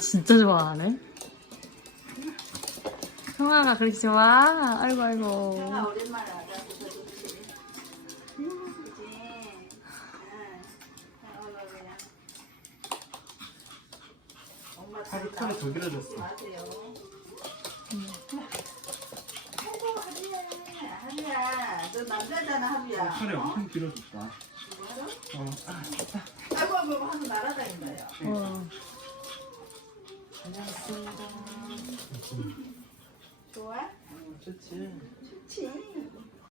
진짜 좋아하네. 형아가 그렇게 좋아? 아이고 아이고. 오랜만에 와서 그치? 오늘 그냥 엄마 하루 털이 더 길어졌어. 마세요. 아이고 하루야, 너 남자잖아 하루야. 털이 엄청 길어졌다. 아이고 아이고 하루 날아다닌다요. 어. 좋아? 좋지. 좋지.